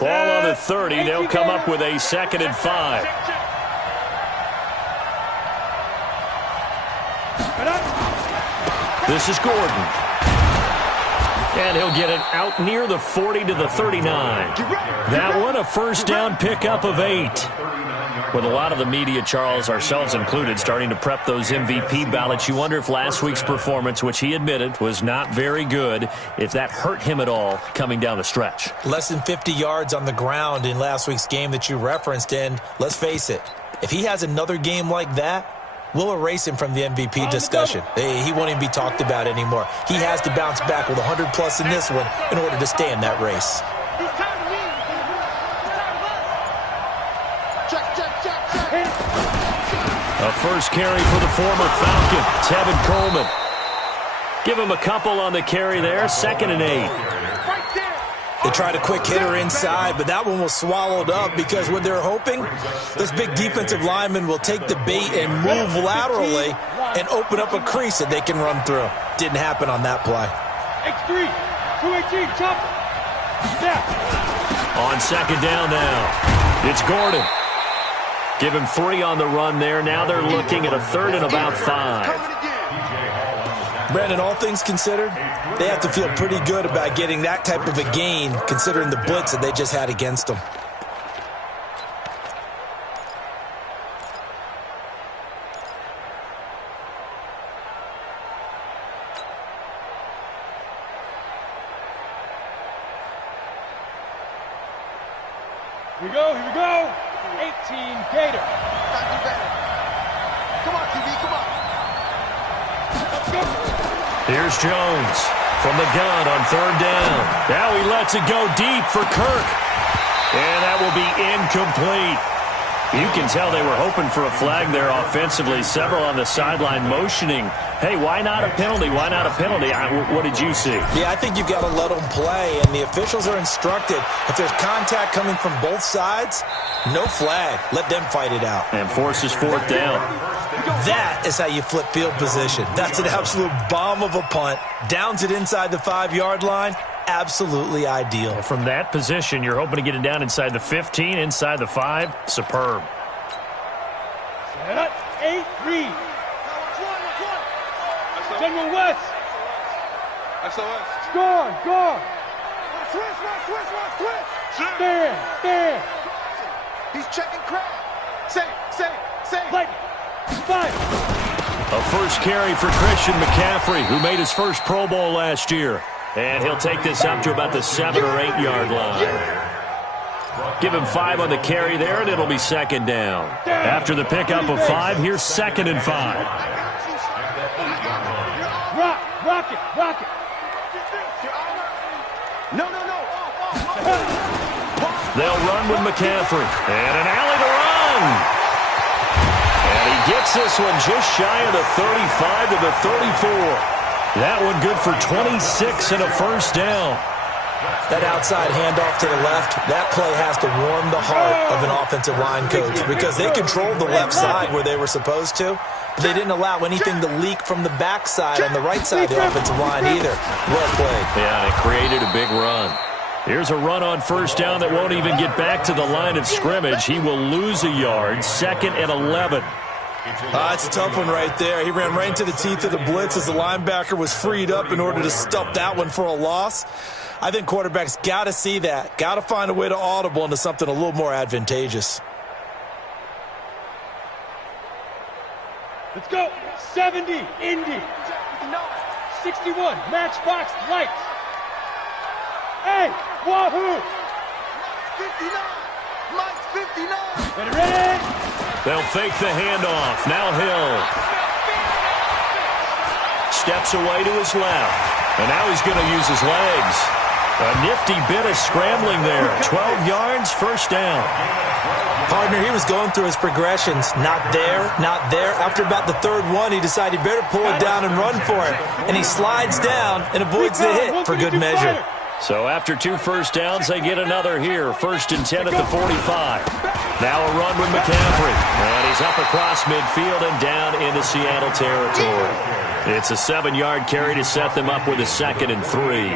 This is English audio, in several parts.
Ball on the 30. They'll come up with a 2nd and 5. This is Gordon. And he'll get it out near the 40 to the 39. That one a first down pickup of 8. With a lot of the media, Charles, ourselves included, starting to prep those MVP ballots, you wonder if last week's performance, which he admitted was not very good, if that hurt him at all coming down the stretch. Less than 50 yards on the ground in last week's game that you referenced, and let's face it, if he has another game like that, we'll erase him from the MVP discussion. He won't even be talked about anymore. He has to bounce back with 100+ in this one in order to stay in that race. A first carry for the former Falcon, Tevin Coleman. Give him a couple on the carry there, 2nd and 8. They tried a quick hitter inside, but that one was swallowed up because what they're hoping, those big defensive linemen will take the bait and move laterally and open up a crease that they can run through. Didn't happen on that play. X3, 218, chop. On 2nd down now, it's Gordon. Give him 3 on the run there. Now they're looking at a 3rd and about 5. Brandon, all things considered, they have to feel pretty good about getting that type of a gain considering the blitz that they just had against them. Here we go. 18 Gator. Come on, QB, come on. Let's go. Here's Jones from the gun on 3rd down. Now he lets it go deep for Kirk. And that will be incomplete. You can tell they were hoping for a flag there offensively. Several on the sideline motioning, hey, why not a penalty? Why not a penalty? What did you see? Yeah, I think you've got to let them play, and the officials are instructed. If there's contact coming from both sides, no flag. Let them fight it out. And forces 4th down. That is how you flip field position. That's an absolute bomb of a punt. Downs it inside the 5-yard line. Absolutely ideal. Well, from that position, you're hoping to get it down inside the 15, inside the 5. Superb. Set up, 8-3. General West. SOS. Score. Switch. Stand. He's checking crowd. Say. Light. 5. A first carry for Christian McCaffrey, who made his first Pro Bowl last year. And he'll take this up to about the 7 or 8 yard line. Give him 5 on the carry there, and it'll be 2nd down. After the pickup of 5, here's 2nd and 5. Rock it. No. They'll run with McCaffrey. And an alley to run. And he gets this one just shy of the 35 to the 34. That one good for 26 and a first down. That outside handoff to the left, that play has to warm the heart of an offensive line coach because they controlled the left side where they were supposed to. They didn't allow anything to leak from the backside on the right side of the offensive line either. Well played. Yeah, and it created a big run. Here's a run on first down that won't even get back to the line of scrimmage. He will lose a yard, 2nd and 11. It's a tough one right there. He ran right into the teeth of the blitz as the linebacker was freed up in order to stuff that one for a loss. I think quarterbacks got to see that. Got to find a way to audible into something a little more advantageous. Let's go. 70, Indy. 61, Matchbox Lights. Hey, Wahoo. 59. Mike's 59. Ready? They'll fake the handoff. Now Hill steps away to his left. And now he's going to use his legs. A nifty bit of scrambling there. 12 yards, first down. Partner, he was going through his progressions. Not there. After about the 3rd one, he decided he better pull it down and run for it. And he slides down and avoids the hit for good measure. So after 2 first downs, they get another here. 1st and 10 at the 45. Now a run with McCaffrey. And he's up across midfield and down into Seattle territory. It's a 7-yard carry to set them up with a 2nd and 3.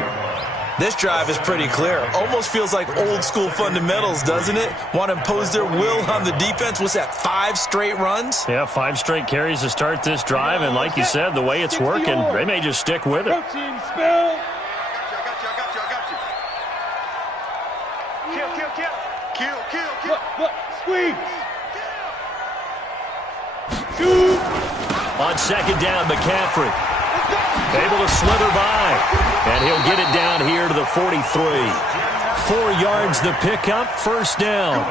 This drive is pretty clear. Almost feels like old school fundamentals, doesn't it? Want to impose their will on the defense. What's that, 5 straight runs? Yeah, 5 straight carries to start this drive, and like you said, the way it's working, they may just stick with it. I got you. Kill. Look, squeeze. Shoot. On second down, McCaffrey able to slither by, and he'll get it down here to the 43. 4 yards the pickup, first down.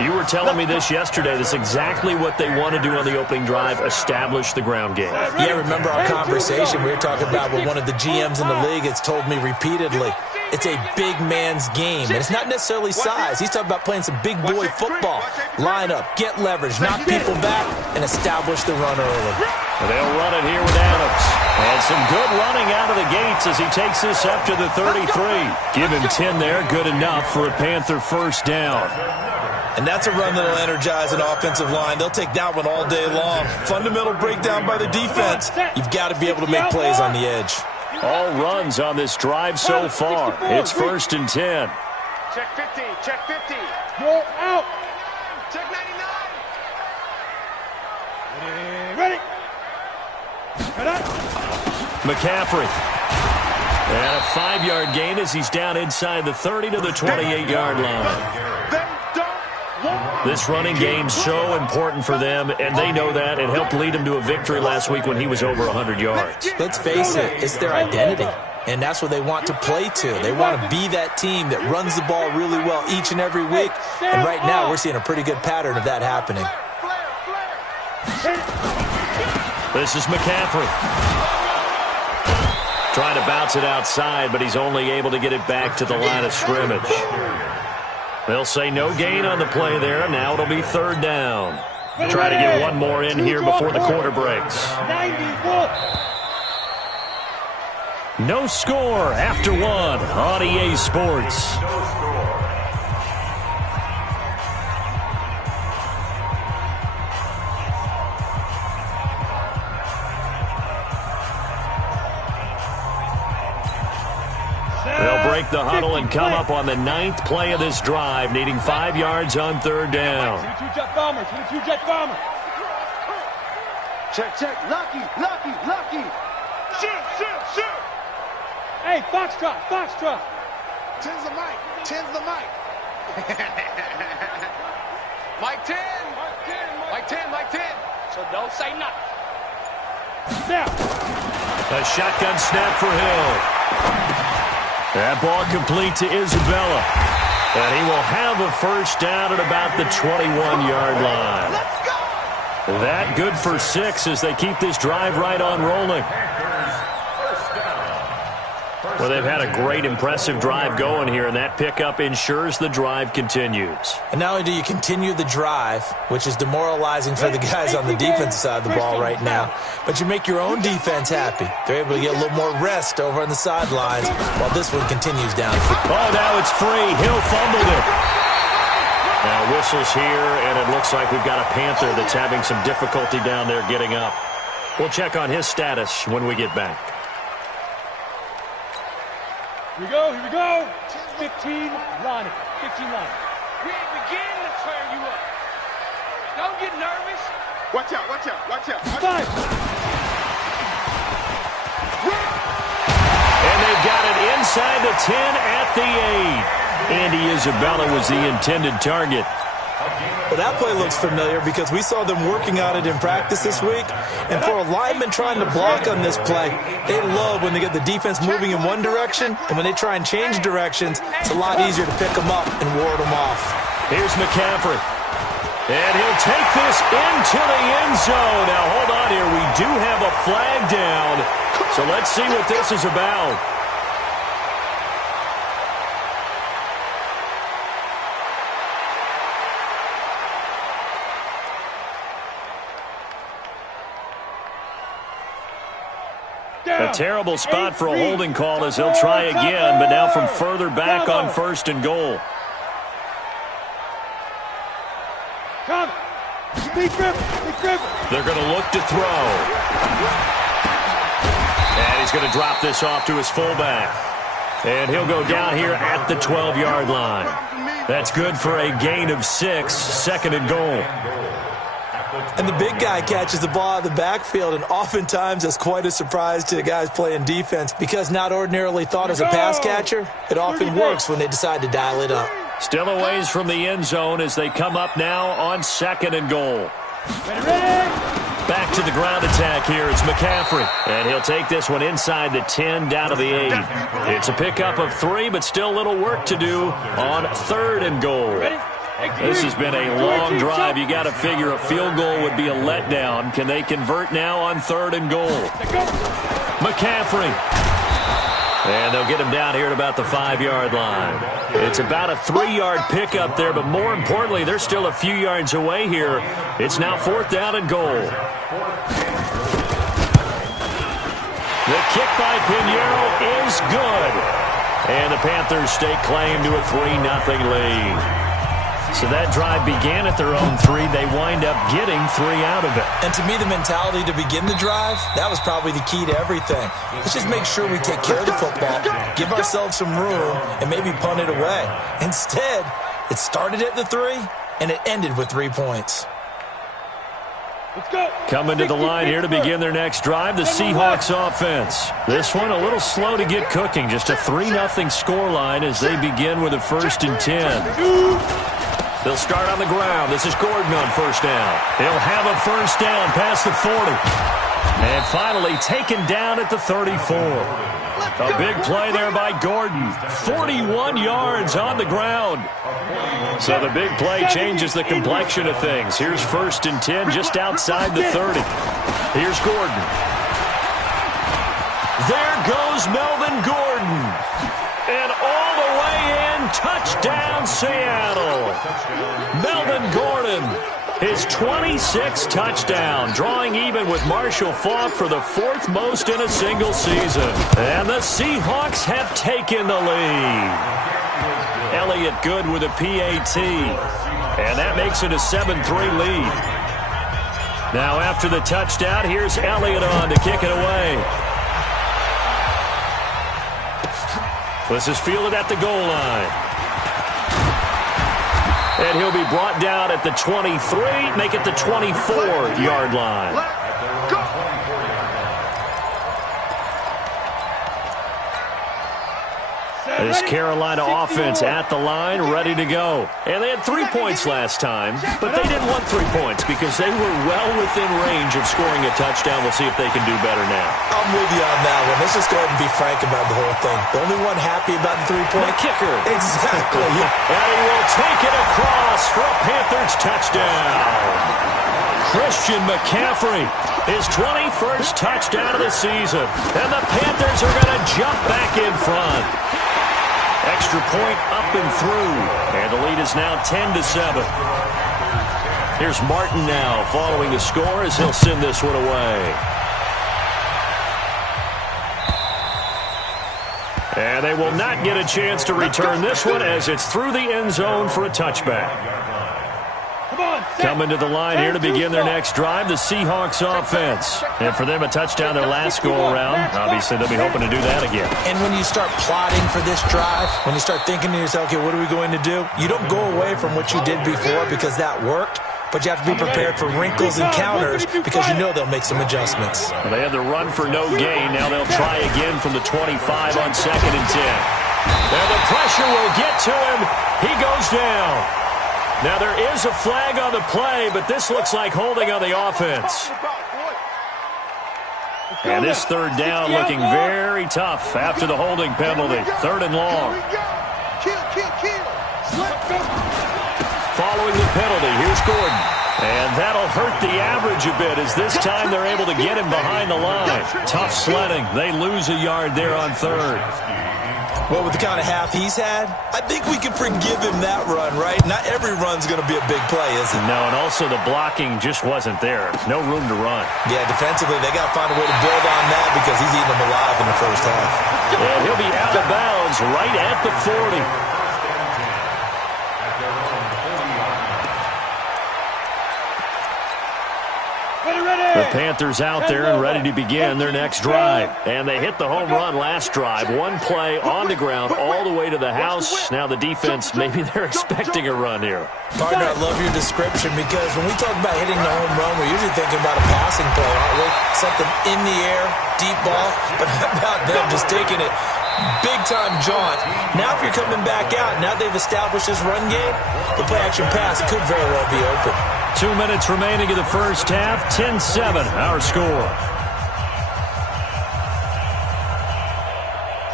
You were telling me this yesterday. This is exactly what they want to do on the opening drive, establish the ground game. Yeah, remember our conversation? We were talking about what one of the GMs in the league has told me repeatedly. It's a big man's game, and it's not necessarily size. He's talking about playing some big boy football. Line up, get leverage, knock people back, and establish the run early. They'll run it here with Adams. And some good running out of the gates as he takes this up to the 33. Give him 10 there, good enough for a Panther first down. And that's a run that'll energize an offensive line. They'll take that one all day long. Fundamental breakdown by the defense. You've got to be able to make plays on the edge. All runs on this drive so far. It's first and 10. Check 50. Check 50. You're out. Check 99. Ready. Cut out. McCaffrey. And a 5-yard gain as he's down inside the 30 to the 28-yard line. They don't want This running game's so important for them, and they know that. It helped lead him to a victory last week when he was over 100 yards. Let's face it, it's their identity, and that's what they want to play to. They want to be that team that runs the ball really well each and every week, and right now we're seeing a pretty good pattern of that happening. This is McCaffrey. Trying to bounce it outside, but he's only able to get it back to the line of scrimmage. They'll say no gain on the play there. Now it'll be third down. Try to get one more in here before the quarter breaks. 94. No score after one on EA Sports. They'll break the huddle and come up on the 9th play of this drive, needing 5 yards on third down. 22 jet bomber. 22 jet bomber. Check. Lucky. Shoot. Hey, Foxtrot. 10's the mic. Mike 10. Mike 10. So don't say nothing. Snap. A shotgun snap for Hill. That ball complete to Isabella. And he will have a first down at about the 21-yard line. Let's go. That good for 6 as they keep this drive right on rolling. Well, they've had a great, impressive drive going here, and that pickup ensures the drive continues. And not only do you continue the drive, which is demoralizing for the guys on the defensive side of the ball right now, but you make your own defense happy. They're able to get a little more rest over on the sidelines while this one continues downfield. Oh, now it's free. Hill fumbled it. Now whistles here, and it looks like we've got a Panther that's having some difficulty down there getting up. We'll check on his status when we get back. Here we go. 15 line. 15 line. We ain't beginning to turn you up. Don't get nervous. Watch out. 5. And they've got it inside the 10 at the 8. Andy Isabella was the intended target. Well, that play looks familiar because we saw them working on it in practice this week. And for a lineman trying to block on this play, they love when they get the defense moving in one direction. And when they try and change directions, it's a lot easier to pick them up and ward them off. Here's McCaffrey. And he'll take this into the end zone. Now, hold on here. We do have a flag down. So let's see what this is about. A terrible spot for a holding call as they'll try again, but now from further back on first and goal. Come. Big grip. They're going to look to throw. And he's going to drop this off to his fullback. And he'll go down here at the 12-yard line. That's good for a gain of 6, second and goal. And the big guy catches the ball out of the backfield, and oftentimes that's quite a surprise to the guys playing defense because not ordinarily thought as a pass catcher, it often works when they decide to dial it up. Still a ways from the end zone as they come up now on second and goal. Back to the ground attack here. It's McCaffrey. And he'll take this one inside the 10, down to the 8. It's a pickup of 3, but still a little work to do on third and goal. This has been a long drive. You got to figure a field goal would be a letdown. Can they convert now on third and goal? McCaffrey. And they'll get him down here at about the 5-yard line. It's about a 3-yard pickup there, but more importantly, they're still a few yards away here. It's now fourth down and goal. The kick by Pinheiro is good. And the Panthers stake claim to a 3-0 lead. So that drive began at their own 3. They wind up getting 3 out of it. And to me, the mentality to begin the drive, that was probably the key to everything. Let's just make sure we take care of the football, give ourselves some room, and maybe punt it away. Instead, it started at the 3, and it ended with 3 points. Coming to the line here to begin their next drive, the Seahawks offense. This one a little slow to get cooking. Just a 3-0 scoreline as they begin with a 1st and 10. They'll start on the ground. This is Gordon on first down. He'll have a first down past the 40. And finally taken down at the 34. A big play there by Gordon. 41 yards on the ground. So the big play changes the complexion of things. Here's 1st and 10 just outside the 30. Here's Gordon. There goes Melvin Gordon. And all the way in, touchdown Seattle. Melvin Gordon, his 26th touchdown, drawing even with Marshall Faulk for the 4th most in a single season. And the Seahawks have taken the lead. Elliott Good with a PAT. And that makes it a 7-3 lead. Now after the touchdown, here's Elliott on to kick it away. This is fielded at the goal line. And he'll be brought down at the 23, make it the 24-yard line. This Carolina offense at the line, ready to go. And they had 3 points last time, but they didn't want 3 points because they were well within range of scoring a touchdown. We'll see if they can do better now. I'm with you on that one. Let's just go ahead and be frank about the whole thing. The only one happy about the 3-point kicker. Exactly. And he will take it across for a Panthers touchdown. Christian McCaffrey, his 21st touchdown of the season. And the Panthers are going to jump back in front. Extra point up and through. And the lead is now 10-7. Here's Martin now following the score as he'll send this one away. And they will not get a chance to return this one as it's through the end zone for a touchback. Coming to the line here to begin their next drive, the Seahawks offense. And for them, a touchdown their last go-around. Obviously, they'll be hoping to do that again. And when you start plotting for this drive, when you start thinking to yourself, okay, what are we going to do? You don't go away from what you did before because that worked, but you have to be prepared for wrinkles and counters because you know they'll make some adjustments. Well, they had the run for no gain. Now they'll try again from the 25 on 2nd and 10. And the pressure will get to him. He goes down. Now, there is a flag on the play, but this looks like holding on the offense. And this third down looking very tough after the holding penalty. 3rd and long. Following the penalty, here's Gordon. And that'll hurt the average a bit as this time they're able to get him behind the line. Tough sledding. They lose a yard there on 3rd. Well, with the kind of half he's had, I think we can forgive him that run, right? Not every run's going to be a big play, is it? No, and also the blocking just wasn't there. No room to run. Yeah, defensively, they got to find a way to build on that because he's eating them alive in the first half. And he'll be out of bounds right at the 40. The Panthers out there and ready to begin their next drive. And they hit the home run last drive. One play on the ground all the way to the house. Now the defense, maybe they're expecting a run here. Partner, I love your description because when we talk about hitting the home run, we're usually thinking about a passing play, aren't we? Something in the air, deep ball. But how about them just taking it big-time jaunt? Now if you're coming back out, now they've established this run game, the play-action pass could very well be open. 2 minutes remaining in the first half. 10-7, our score.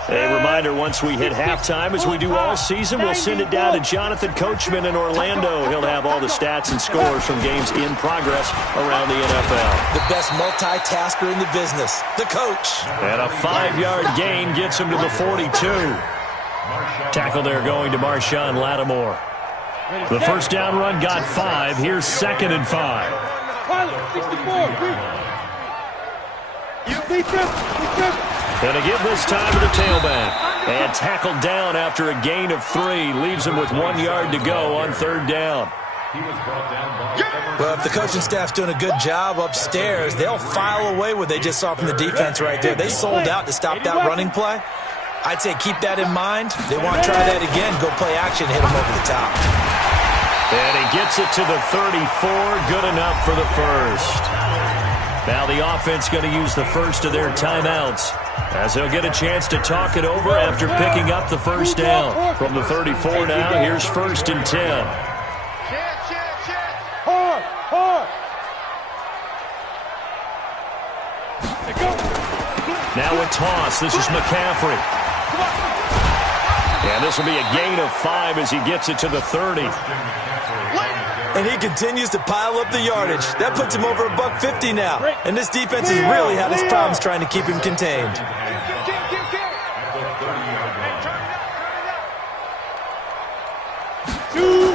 A reminder, once we hit halftime, as we do all season, we'll send it down to Jonathan Coachman in Orlando. He'll have all the stats and scores from games in progress around the NFL. The best multitasker in the business, the coach. And a 5-yard gain gets him to the 42. Tackle there going to Marshawn Lattimore. The first down run got 5. Here's 2nd and 5. Going to give this time to the tailback. And tackled down after a gain of 3. Leaves him with 1 yard to go on 3rd down. Well, if the coaching staff's doing a good job upstairs, they'll file away what they just saw from the defense right there. They sold out to stop that running play. I'd say keep that in mind. They want to try that again. Go play action, hit them over the top. And he gets it to the 34. Good enough for the first. Now the offense going to use the first of their timeouts as they'll get a chance to talk it over after picking up the first down. From the 34 now, here's 1st and 10. Hard, hard. Now a toss. This is McCaffrey. And this will be a gain of 5 as he gets it to the 30. And he continues to pile up the yardage. That puts him over $150 now. And this defense has really had its problems trying to keep him contained.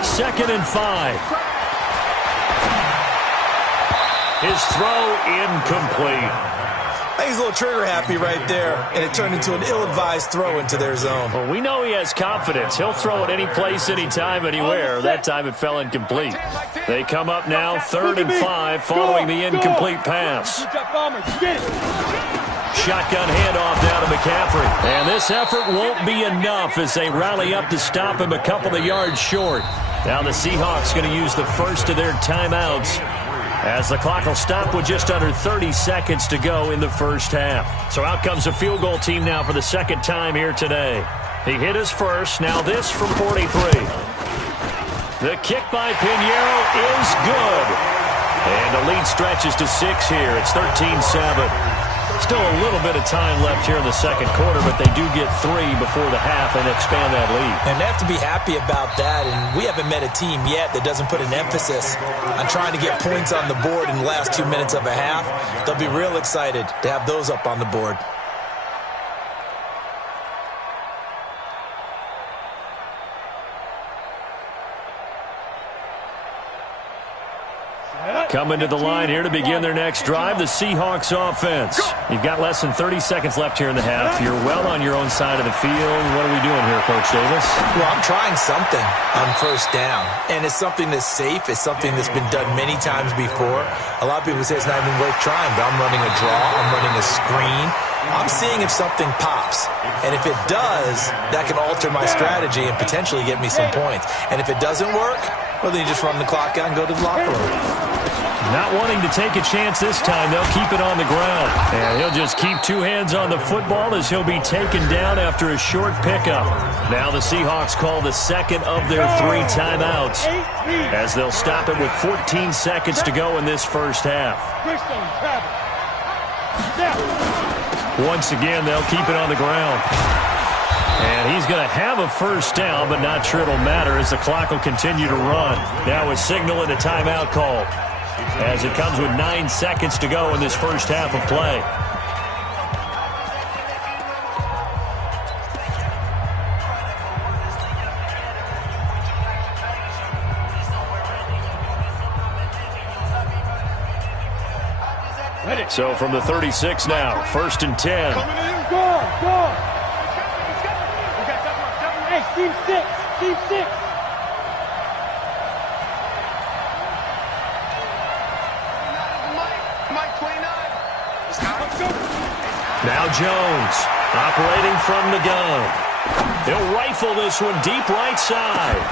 2nd and 5. His throw incomplete. I think he's a little trigger happy right there, and it turned into an ill-advised throw into their zone. Well, we know he has confidence. He'll throw it any place, anytime, anywhere. That time it fell incomplete. They come up now 3rd and 5 following the incomplete pass. Shotgun handoff down to McCaffrey. And this effort won't be enough as they rally up to stop him a couple of yards short. Now the Seahawks going to use the first of their timeouts as the clock will stop with just under 30 seconds to go in the first half. So out comes a field goal team now for the 2nd time here today. He hit his first. Now this from 43. The kick by Pinheiro is good. And the lead stretches to 6 here. It's 13-7. Still a little bit of time left here in the 2nd quarter, but they do get 3 before the half and expand that lead. And they have to be happy about that, and we haven't met a team yet that doesn't put an emphasis on trying to get points on the board in the last 2 minutes of a half. They'll be real excited to have those up on the board. Coming to the line here to begin their next drive, the Seahawks offense. You've got less than 30 seconds left here in the half. You're well on your own side of the field. What are we doing here, Coach Davis? Well, I'm trying something on 1st down, and it's something that's safe. It's something that's been done many times before. A lot of people say it's not even worth trying, but I'm running a draw. I'm running a screen. I'm seeing if something pops. And if it does, that can alter my strategy and potentially get me some points. And if it doesn't work, well, then you just run the clock out and go to the locker room. Not wanting to take a chance this time, they'll keep it on the ground. And he'll just keep 2 hands on the football as he'll be taken down after a short pickup. Now the Seahawks call the 2nd of their 3 timeouts as they'll stop it with 14 seconds to go in this first half. Once again, they'll keep it on the ground. And he's going to have a first down, but not sure it'll matter as the clock will continue to run. Now a signal and a timeout call as it comes with 9 seconds to go in this first half of play. So from the 36 now, 1st and 10. Go. Hey, team 6. Team 6. Jones, operating from the gun. He'll rifle this one deep right side.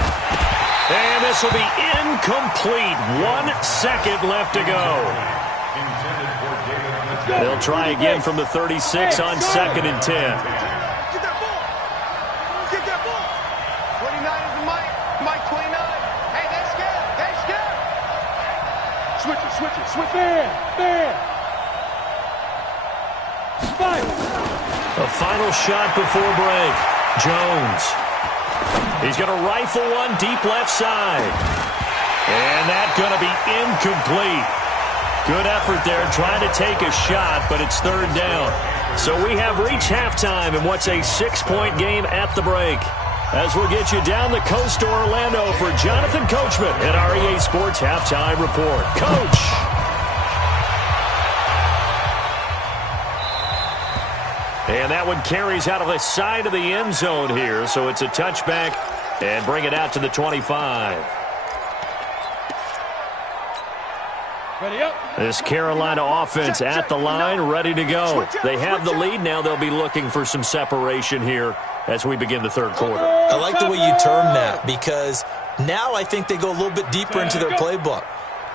And this will be incomplete. 1 second left to go. They'll try again from the 36 on 2nd and 10. Get that ball. Get that ball. 29 is Mike. Mike 29. Hey, they scared. They scared. Switch it, switch it, switch it. There. Five. A final shot before break. Jones. He's going to rifle one deep left side. And that's going to be incomplete. Good effort there trying to take a shot, but it's 3rd down. So we have reached halftime in what's a 6-point game at the break. As we'll get you down the coast to Orlando for Jonathan Coachman at our EA Sports Halftime Report. Coach! And that one carries out of the side of the end zone here, so it's a touchback and bring it out to the 25. Ready up. This Carolina offense at the line, ready to go. They have the lead now. They'll be looking for some separation here as we begin the 3rd quarter. I like the way you term that because now I think they go a little bit deeper into their playbook.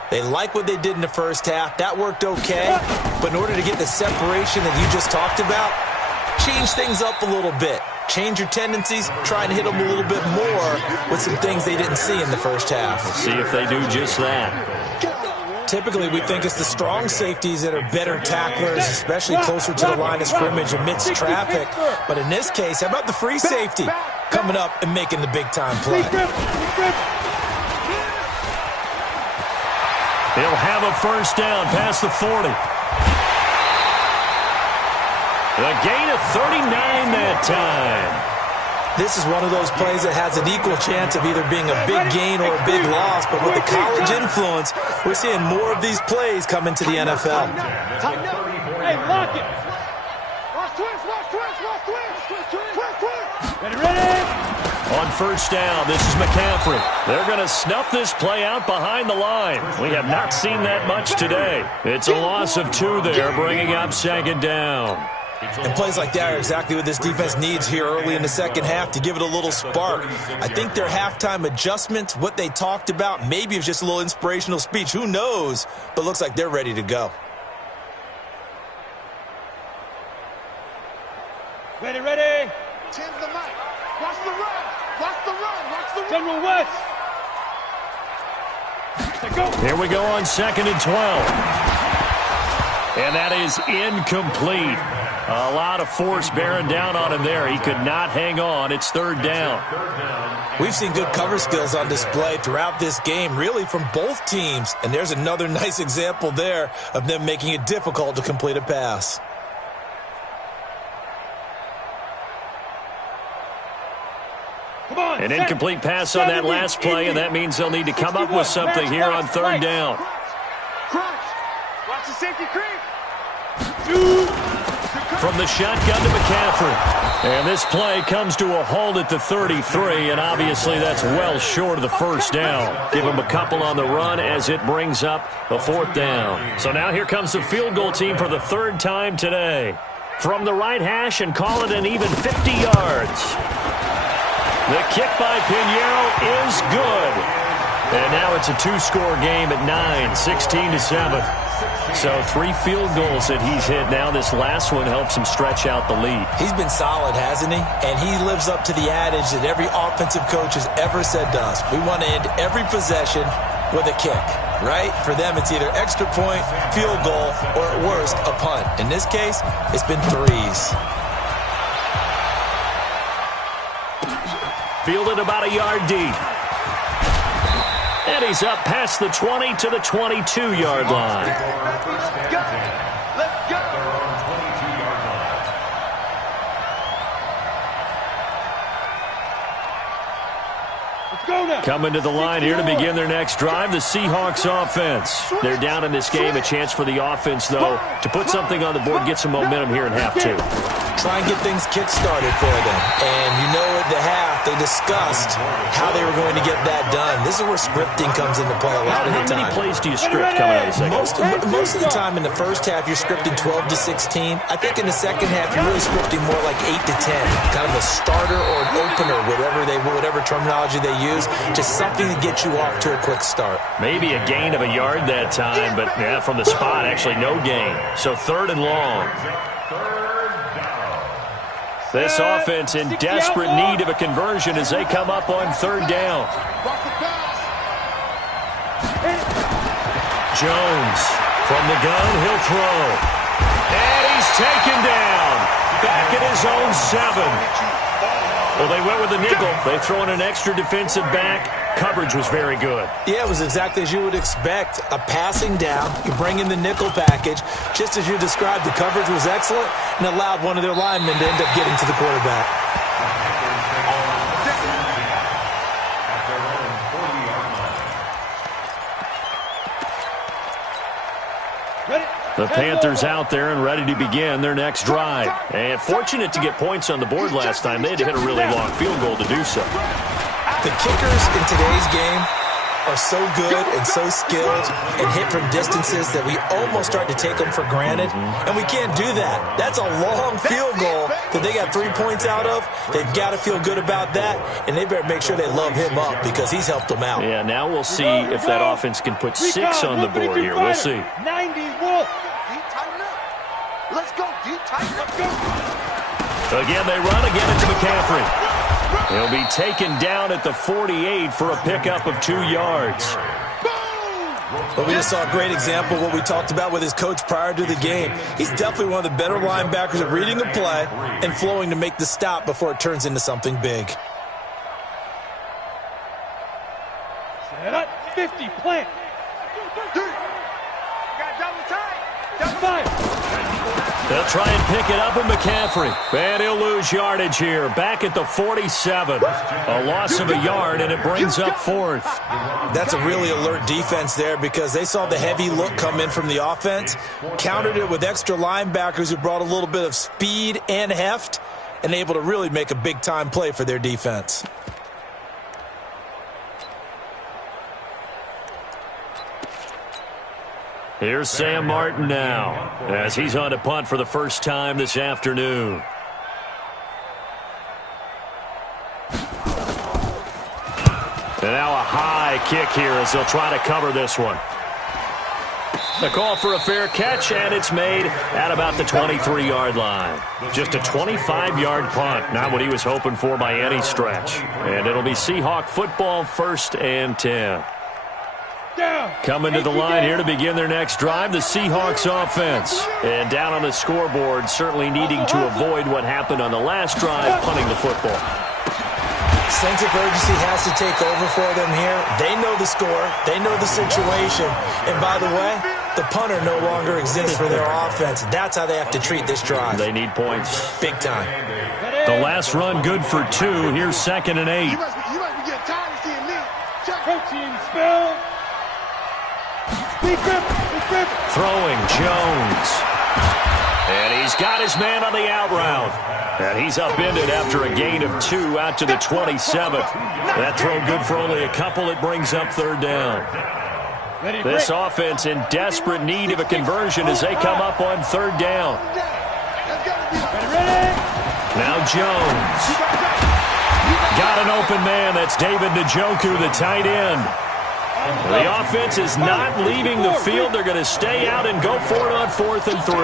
They like what they did in the first half. That worked okay. But in order to get the separation that you just talked about, change things up a little bit. Change your tendencies, try and hit them a little bit more with some things they didn't see in the first half. Let's see if they do just that. Typically, we think it's the strong safeties that are better tacklers, especially closer to the line of scrimmage amidst traffic. But in this case, how about the free safety coming up and making the big-time play? They'll have a 1st down past the 40. A gain of 39 that time. This is one of those plays that has an equal chance of either being a big gain or a big loss, but with the college influence, we're seeing more of these plays come into the NFL. Hey, lock it. Watch twist, watch twist, watch twist. Twist, twist. Ready, ready. On 1st down, this is McCaffrey. They're going to snuff this play out behind the line. We have not seen that much today. It's a loss of 2 there, bringing up 2nd down. And plays like that are exactly what this defense needs here early in the second half to give it a little spark. I think their halftime adjustments, what they talked about, maybe it's just a little inspirational speech. Who knows? But looks like they're ready to go. Ready, ready. 10's the mic. Watch the run. Watch the run. Watch the run. General West. Let's go. Here we go on 2nd and 12. And that is incomplete. A lot of force bearing down on him there. He could not hang on. It's 3rd down. We've seen good cover skills on display throughout this game, really from both teams. And there's another nice example there of them making it difficult to complete a pass. Come on. An incomplete pass on that last play, and that means they'll need to come up with something here on 3rd down. Crunch. Watch the safety creep. From the shotgun to McCaffrey. And this play comes to a halt at the 33, and obviously that's well short of the 1st down. Give him a couple on the run as it brings up the 4th down. So now here comes the field goal team for the 3rd time today. From the right hash and call it an even 50 yards. The kick by Pinheiro is good. And now it's a 2-score game at 9, 16-7. So 3 field goals that he's hit now. This last one helps him stretch out the lead. He's been solid, hasn't he? And he lives up to the adage that every offensive coach has ever said to us. We want to end every possession with a kick, right? For them, it's either extra point, field goal, or at worst, a punt. In this case, it's been 3s. Fielded about a yard deep. And he's up past the 20 to the 22-yard line. Let's go. Let's go. Go now. Coming to the line here to begin their next drive, the Seahawks offense. They're down in this game. A chance for the offense, though, to put something on the board, get some momentum here in half 2. Try and get things kick-started for them. And you know at the half, they discussed how they were going to get that done. This is where scripting comes into play a lot of the time. How many plays do you script coming out of the second? Most of the time in the first half, you're scripting 12 to 16. I think in the second half, you're really scripting more like 8 to 10. Kind of a starter or an opener, whatever terminology they use. Just something to get you off to a quick start. Maybe a gain of a yard that time, but yeah, from the spot, actually no gain. So 3rd and long. This offense in desperate need of a conversion as they come up on 3rd down. Jones from the gun, he'll throw. And he's taken down. Back at his own 7. Well, they went with the nickel. They throw in an extra defensive back. Coverage was very good. Yeah, it was exactly as you would expect. A passing down. You bring in the nickel package. Just as you described, the coverage was excellent and allowed one of their linemen to end up getting to the quarterback. The Panthers out there and ready to begin their next drive. And fortunate to get points on the board last time. They had to hit a really long field goal to do so. The kickers in today's game are so good and so skilled and hit from distances that we almost start to take them for granted. And we can't do that. That's a long field goal that they got 3 points out of. They've got to feel good about that, and they better make sure they love him up because he's helped them out. Yeah, now we'll see if that offense can put 6 on the board here. We'll see. 90 Wolf. Let's go, D. Tighten up. Again, they run. Again, it's McCaffrey. He'll be taken down at the 48 for a pickup of 2 yards. But we just saw a great example of what we talked about with his coach prior to the game. He's definitely one of the better linebackers at reading a play and flowing to make the stop before it turns into something big. Set up, 50, plant. Got double tight. Double Fire. They'll try and pick it up with McCaffrey. And he'll lose yardage here. Back at the 47. A loss of a yard, and it brings up 4th. That's a really alert defense there because they saw the heavy look come in from the offense, countered it with extra linebackers who brought a little bit of speed and heft, and able to really make a big-time play for their defense. Here's Sam Martin now as he's on to punt for the first time this afternoon. And now a high kick here as they'll try to cover this one. The call for a fair catch, and it's made at about the 23-yard line. Just a 25-yard punt, not what he was hoping for by any stretch. And it'll be Seahawk football, 1st and 10. Coming to the line here to begin their next drive, the Seahawks offense. And down on the scoreboard, certainly needing to avoid what happened on the last drive, punting the football. Sense of urgency has to take over for them here. They know the score. They know the situation. And by the way, the punter no longer exists for their offense. That's how they have to treat this drive. They need points. Big time. The last run good for 2. Here's 2nd and 8. You must be getting tired of seeing me. Check. Protein spill. Throwing Jones. And he's got his man on the out route. And he's upended after a gain of 2 out to the 27th. That throw good for only a couple. It brings up 3rd down. This offense in desperate need of a conversion as they come up on 3rd down. Now Jones. Got an open man. That's David Njoku, the tight end. The offense is not leaving the field. They're going to stay out and go for it on 4th and 3.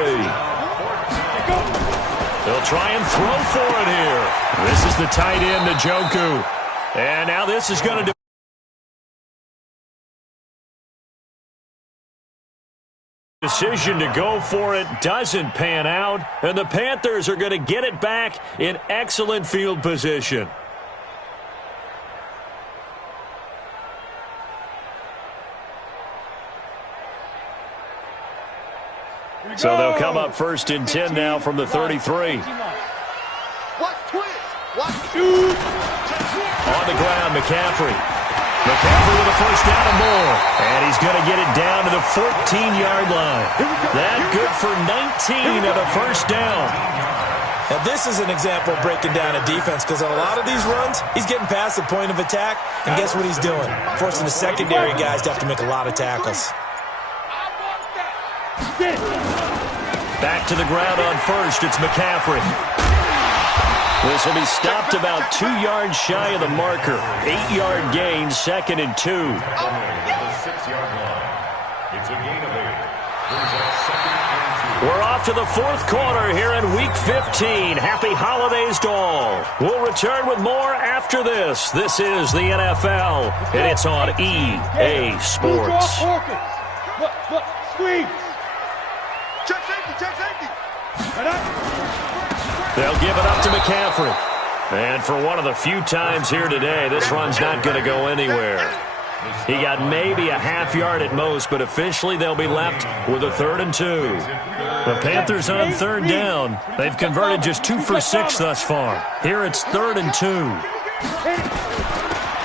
They'll try and throw for it here. This is the tight end, Njoku. And now this is going to decision to go for it doesn't pan out, and the Panthers are going to get it back in excellent field position. So they'll come up 1st and 10 now from the 33. Watch twist. Watch. On the ground, McCaffrey. McCaffrey with a 1st down and more. And he's going to get it down to the 14-yard line. That good for 19 at a 1st down. Now, this is an example of breaking down a defense because on a lot of these runs, he's getting past the point of attack, and guess what he's doing? Forcing the secondary guys to have to make a lot of tackles. Back to the ground on first. It's McCaffrey. This will be stopped about 2 yards shy of the marker. 8-yard gain, 2nd and 2. The 6-yard line. It's a gain of 8. We're off to the 4th quarter here in Week 15. Happy holidays to all. We'll return with more after this. This is the NFL, and it's on EA Sports. Look, squeeze. Check safety. They'll give it up to McCaffrey. And for one of the few times here today, this run's not going to go anywhere. He got maybe a half yard at most, but officially they'll be left with a 3rd and 2. The Panthers on 3rd down. They've converted just 2 for 6 thus far. Here it's 3rd and 2.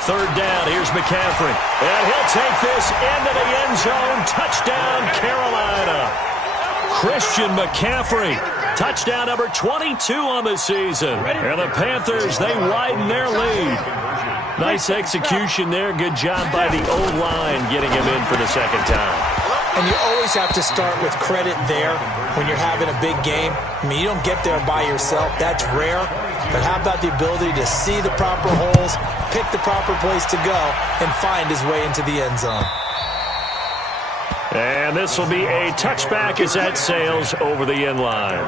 3rd down, here's McCaffrey. And he'll take this into the end zone. Touchdown, Carolina. Christian McCaffrey. Touchdown number 22 on the season. And the Panthers, they widen their lead. Nice execution there. Good job by the O-line getting him in for the 2nd time. And you always have to start with credit there when you're having a big game. I mean, you don't get there by yourself. That's rare. But how about the ability to see the proper holes, pick the proper place to go, and find his way into the end zone? And this will be a touchback as that sails over the end line.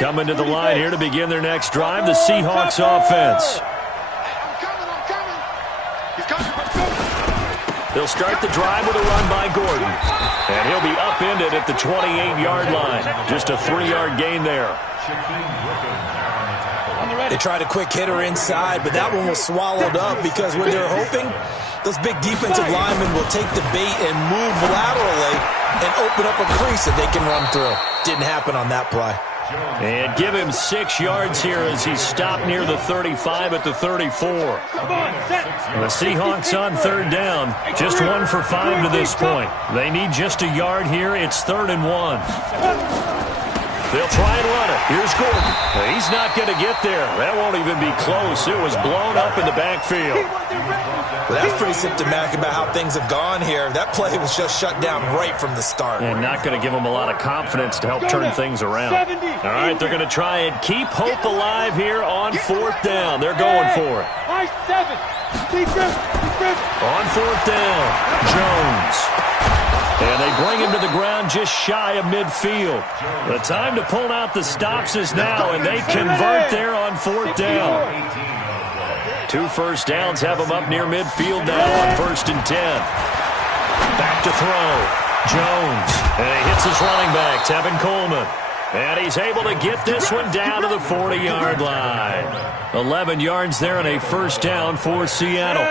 Coming to the line here to begin their next drive, the Seahawks offense. They'll start the drive with a run by Gordon. And he'll be upended at the 28-yard line. Just a 3-yard gain there. They tried a quick hitter inside, but that one was swallowed up because when they're hoping, those big defensive linemen will take the bait and move laterally and open up a crease that they can run through. Didn't happen on that play. And give him 6 yards here as he's stopped near the 35 at the 34. The Seahawks on 3rd down. Just 1 for 5 to this point. They need just a yard here. It's 3rd and 1. They'll try and run it. Here's Gordon. He's not going to get there. That won't even be close. It was blown up in the backfield. Well, that's pretty symptomatic about how things have gone here. That play was just shut down right from the start. And not going to give them a lot of confidence to help turn things around. All right, they're going to try and keep hope alive here on 4th down. They're going for it. On 4th down, Jones. And they bring him to the ground just shy of midfield. The time to pull out the stops is now, and they convert there on 4th down. 2 first downs have him up near midfield now on 1st and 10. Back to throw. Jones. And he hits his running back, Tevin Coleman. And he's able to get this one down to the 40-yard line. 11 yards there and a 1st down for Seattle.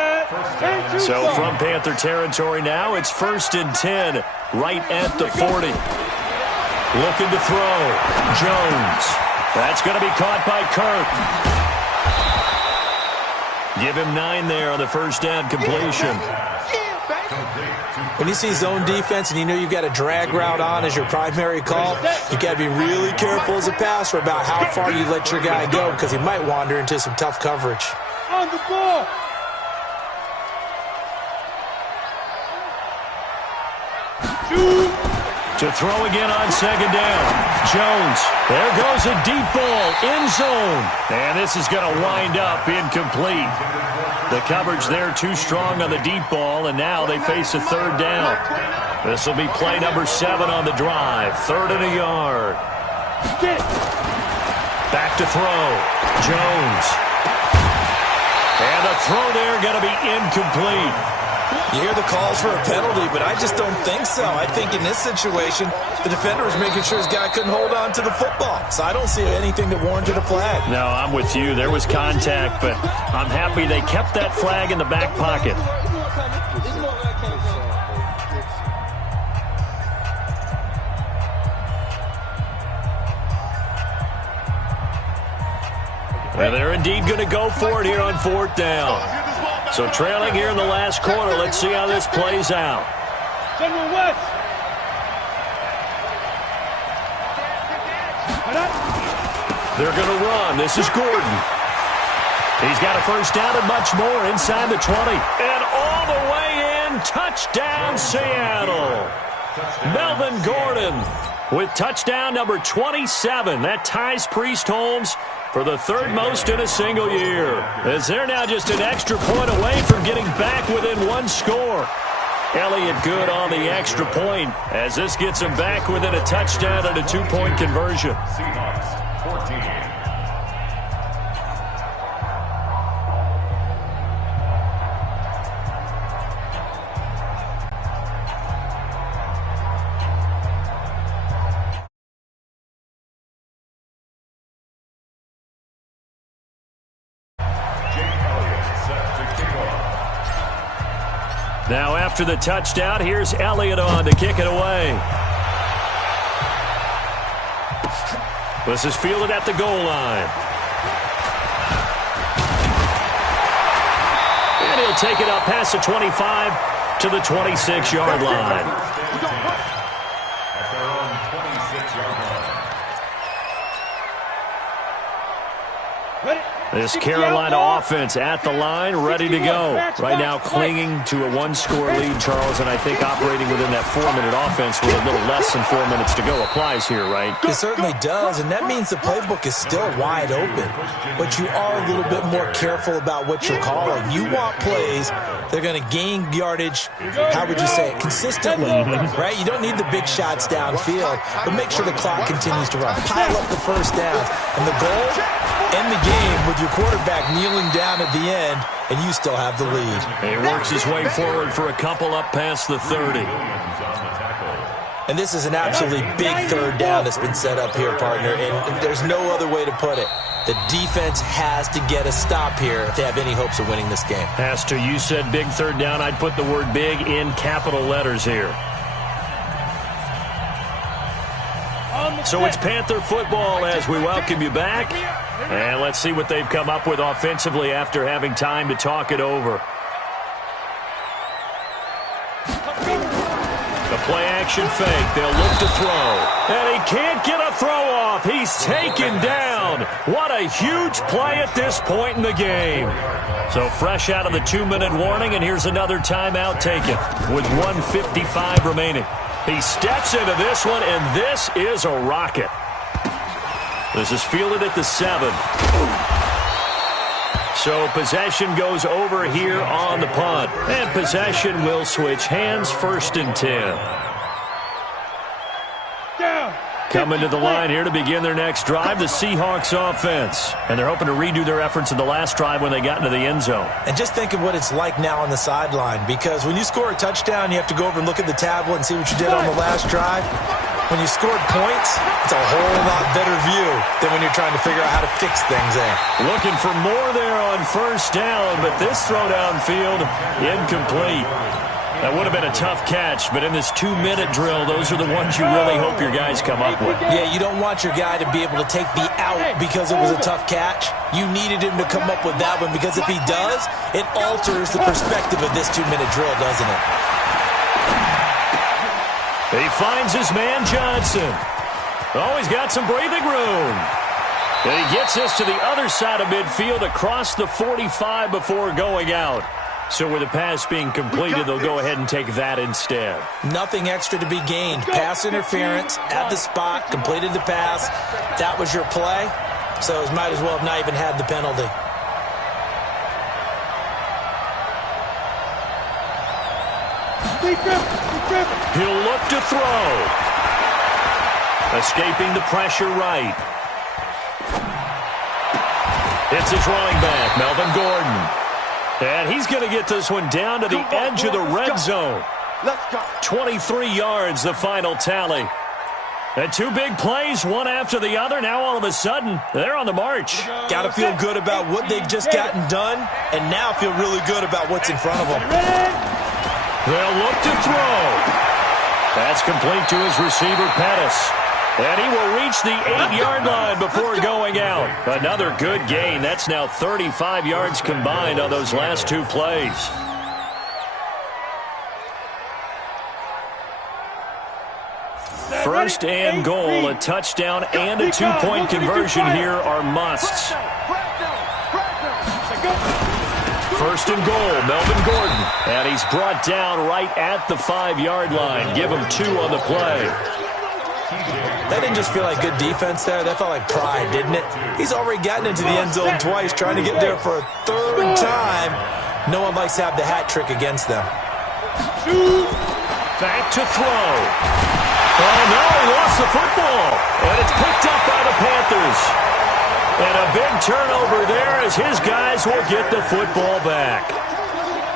So from Panther territory now, it's 1st and 10, right at the 40. Looking to throw. Jones. That's going to be caught by Kirk. Give him 9 there on the 1st down completion. When you see zone defense and you know you've got a drag route on as your primary call, you got to be really careful as a passer about how far you let your guy go because he might wander into some tough coverage. On the ball. To throw again on 2nd down. Jones. There goes a deep ball. End zone. And this is going to wind up incomplete. The coverage there too strong on the deep ball, and now they face a 3rd down. This will be play number 7 on the drive. 3rd and a yard. Back to throw. Jones. And the throw there going to be incomplete. You hear the calls for a penalty, but I just don't think so. I think in this situation, the defender was making sure his guy couldn't hold on to the football. So I don't see anything that warranted a flag. No, I'm with you. There was contact, but I'm happy they kept that flag in the back pocket. And they're indeed going to go for it here on 4th down. So trailing here in the last quarter. Let's see how this plays out. General West. They're going to run. This is Gordon. He's got a first down and much more inside the 20. And all the way in, touchdown Seattle. Melvin Gordon with touchdown number 27. That ties Priest Holmes for the third most in a single year, as they're now just an extra point away from getting back within one score. Elliott good on the extra point, as this gets him back within a touchdown and a two-point conversion. Seahawks 14. Now after the touchdown, here's Elliott on to kick it away. This is fielded at the goal line. And he'll take it up past the 25 to the 26-yard line. At their own 26-yard line. Ready? This Carolina offense at the line, ready to go. Right now clinging to a one-score lead, Charles, and I think operating within that 4-minute offense with a little less than 4 minutes to go applies here, right? It certainly does, and that means the playbook is still wide open. But you are a little bit more careful about what you're calling. You want plays that are going to gain yardage, how would you say it, consistently, right? You don't need the big shots downfield, but make sure the clock continues to run. Pile up the first downs, and the goal, end the game with your quarterback kneeling down at the end, and you still have the lead. He works his way forward for a couple up past the 30. And this is an absolutely big third down that's been set up here, partner, and there's no other way to put it. The defense has to get a stop here if they have any hopes of winning this game. Has to. You said big third down. I'd put the word big in capital letters here. So it's Panther football as we welcome you back. And let's see what they've come up with offensively after having time to talk it over. The play-action fake. They'll look to throw. And he can't get a throw off. He's taken down. What a huge play at this point in the game. So fresh out of the 2-minute warning, and here's another timeout taken with 1:55 remaining. He steps into this one, and this is a rocket. This is fielded at the 7. So possession goes over here on the punt. And possession will switch hands, 1st and 10. Coming to the line here to begin their next drive, the Seahawks offense. And they're hoping to redo their efforts in the last drive when they got into the end zone. And just think of what it's like now on the sideline, because when you score a touchdown, you have to go over and look at the tablet and see what you did on the last drive. When you scored points, it's a whole lot better view than when you're trying to figure out how to fix things there. Looking for more there on first down, but this throw downfield incomplete. That would have been a tough catch, but in this 2-minute drill, those are the ones you really hope your guys come up with. Yeah, you don't want your guy to be able to take the out because it was a tough catch. You needed him to come up with that one, because if he does, it alters the perspective of this 2-minute drill, doesn't it? He finds his man Johnson. Oh, he's got some breathing room. And he gets this to the other side of midfield across the 45 before going out. So with the pass being completed, they'll go ahead and take that instead. Nothing extra to be gained. Pass interference at the spot, completed the pass. That was your play. So it might as well have not even had the penalty. He'll look to throw. Escaping the pressure right. It's his running back, Melvin Gordon. And he's going to get this one down to the edge of the red zone. 23 yards, the final tally. And 2 big plays, one after the other. Now all of a sudden, they're on the march. Got to feel good about what they've just gotten done, and now feel really good about what's in front of them. They'll look to throw. That's complete to his receiver, Pettis. And he will reach the 8-yard line before going out. Another good gain. That's now 35 yards combined on those last 2 plays. First and goal, a touchdown and a two-point conversion here are musts. First and goal, Melvin Gordon. And he's brought down right at the 5-yard line. Give him 2 on the play. That didn't just feel like good defense there. That felt like pride, didn't it? He's already gotten into the end zone twice, trying to get there for a 3rd time. No one likes to have the hat trick against them. Back to throw. Oh, no, he lost the football. And it's picked up by the Panthers. And a big turnover there as his guys will get the football back.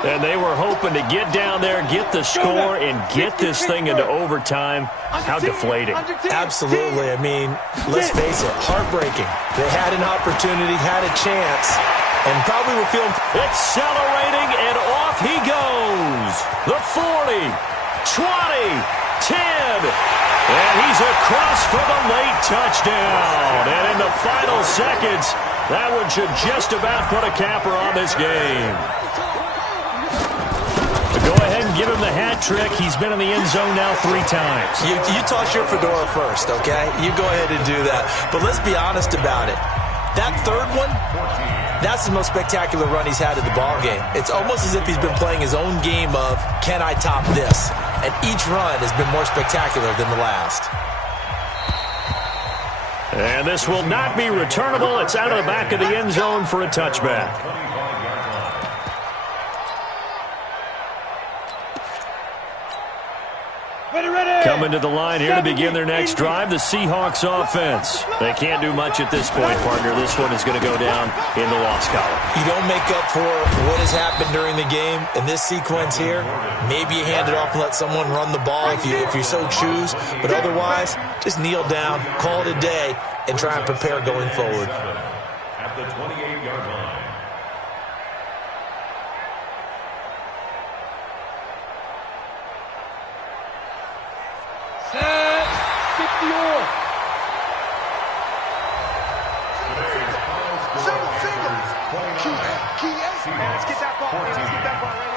And they were hoping to get down there, get the score, and get this thing into overtime. How deflating. Absolutely. I mean, let's face it, heartbreaking. They had an opportunity, had a chance, and probably were feeling... Accelerating, and off he goes. The 40, 20, 10, and he's across for the late touchdown. And in the final seconds, that one should just about put a capper on this game. Go ahead and give him the hat trick. He's been in the end zone now 3 times. You toss your fedora first, okay? You go ahead and do that. But let's be honest about it. That 3rd one, that's the most spectacular run he's had in the ballgame. It's almost as if he's been playing his own game of, can I top this? And each run has been more spectacular than the last. And this will not be returnable. It's out of the back of the end zone for a touchback. Coming to the line here to begin their next drive, the Seahawks offense. They can't do much at this point, partner. This one is going to go down in the loss column. You don't make up for what has happened during the game in this sequence here. Maybe you hand it off and let someone run the ball if you so choose. But otherwise, just kneel down, call it a day, and try and prepare going forward. At the 28-yard line. Single. Let's get that ball. Let's get that ball right.